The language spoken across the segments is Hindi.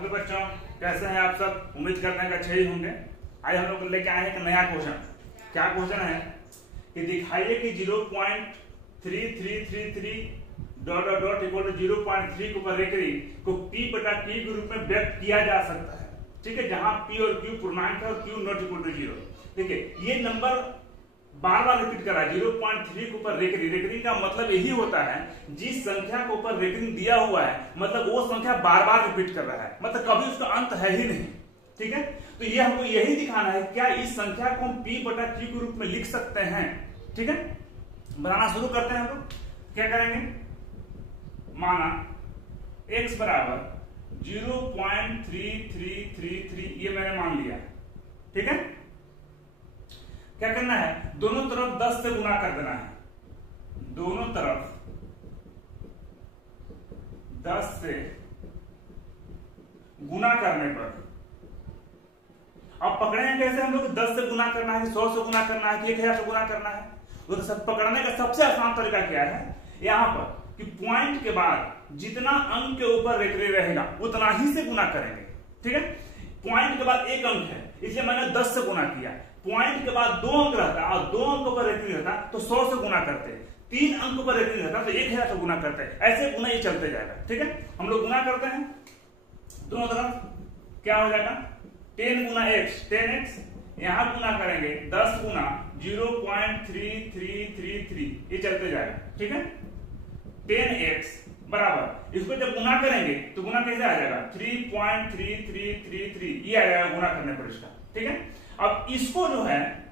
हेलो बच्चों, कैसे हैं आप सब। उम्मीद करते हैं कि अच्छे ही होंगे। आज हम लोग लेके आए हैं एक नया क्वेश्चन। क्या क्वेश्चन है कि दिखाइए कि 0.3333 dot dot dot equal to 0.3 को रेखरी को P बटा Q के रूप में व्यक्त किया जा सकता है। ठीक है, जहां P और Q पूर्णांक है और Q नॉट इक्वल टू 0। ठीक है, ये नंबर बार बार रिपीट करा 0.3 के ऊपर रेकरिंग। रेकरिंग का मतलब यही होता है जिस संख्या के ऊपर रेकरिंग दिया हुआ है मतलब वो संख्या बार बार रिपीट कर रहा है, मतलब कभी उसका अंत है ही नहीं। ठीक है, तो ये हमको यही दिखाना है क्या इस संख्या को हम P बटा Q के रूप में लिख सकते हैं। ठीक है, बनाना शुरू करते हैं। हम लोग क्या करेंगे, माना x बराबर 0.3333 ये मैंने मान लिया। ठीक है, क्या करना है, दोनों तरफ 10 से गुना कर देना है। दोनों तरफ 10 से गुना करने पर अब पकड़ेंगे कैसे हम लोग, 10 से गुना करना है, 100 से गुना करना है, 1000 से गुना करना है। तो सब पकड़ने का सबसे आसान तरीका क्या है, यहां पर कि पॉइंट के बाद जितना अंक के ऊपर रेखरी रहेगा उतना ही से गुना करेंगे। ठीक है, पॉइंट के बाद एक अंक है इसलिए मैंने 10 से गुना किया। पॉइंट के बाद 2 अंक रहता और 2 अंकों पर रेखरी रहता तो 100 से गुना करते। 3 अंकों पर रेखरी रहता तो 1000 से गुना करते। ऐसे गुना ये चलते जाएगा। ठीक है, हम लोग गुना करते हैं दोनों तरफ, क्या हो जाएगा 10 गुना x 10x, यहां गुना करेंगे 10 गुना 0.3333 ये चलते जाएगा। ठीक है, 10x बराबर इसको जब गुना करेंगे तो गुना कैसे आ जाएगा 3.3333 ये आ जाएगा गुना करने पर इसका। ठीक है, अब इसको जो है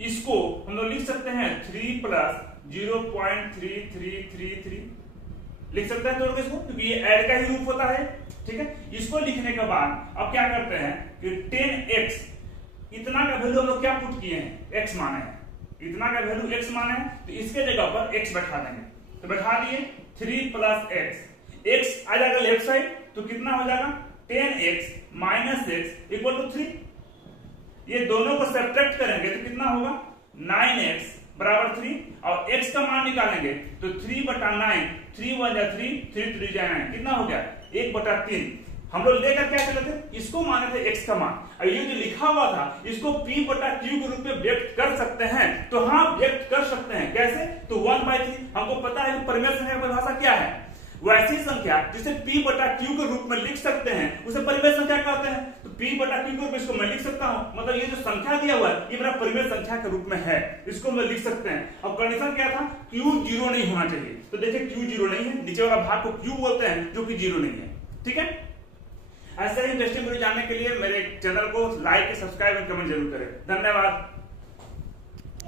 इसको हम लोग लिख सकते हैं 3 प्लस 0.3333 लिख सकते हैं तोड़ के इसको, क्योंकि ये ऐड का ही रूप होता है। ठीक है, इसको लिखने के बाद अब क्या करते हैं कि 10x इतना का वैल्यू हम लोग क्या पुट किए हैं, x माने हैं, इतना का वैल्यू x माने हैं तो इसके जगह पर x बैठा देंगे। तो बैठा दिए 3 प्लस x आ जाएगा लेफ्ट साइड तो कितना हो जाएगा 10x minus x equal to 3। ये दोनों को सब्ट्रैक्ट करेंगे तो कितना होगा 9x बराबर 3 और x का मान निकालेंगे तो 3 बटा 9 3 1 जा 3 3 3 जा 9 कितना हो गया 1 बटा 3। हम लोग लेकर क्या चले थे, इसको माने थे x का मान और ये जो लिखा हुआ था इसको P बटा Q के रूप में व्यक्त कर सकते हैं। तो हाँ व्यक्त कर सकते हैं, कैसे, तो 1/3 हमको पता है परिमेय संख्या की परिभाषा क्या है, वैसी संख्या जिसे P बटा Q के रूप में लिख सकते हैं उसे परिमेय संख्या कहते हैं। तो P बटा Q के रूप में इसको मैं लिख सकता हूं, मतलब ये जो संख्या दिया हुआ है ये मेरा परिमेय संख्या के रूप में है, इसको मैं लिख सकते हैं। अब कंडीशन क्या था, Q 0 नहीं होना चाहिए। तो देखिए Q 0 नहीं है, नीचे वाला भाग को Q बोलते हैं जो कि 0 नहीं है। ठीक है, ऐसे ही इंटरेस्टिंग वीडियो जानने के लिए मेरे चैनल को लाइक सब्सक्राइब और कमेंट जरूर करें। धन्यवाद।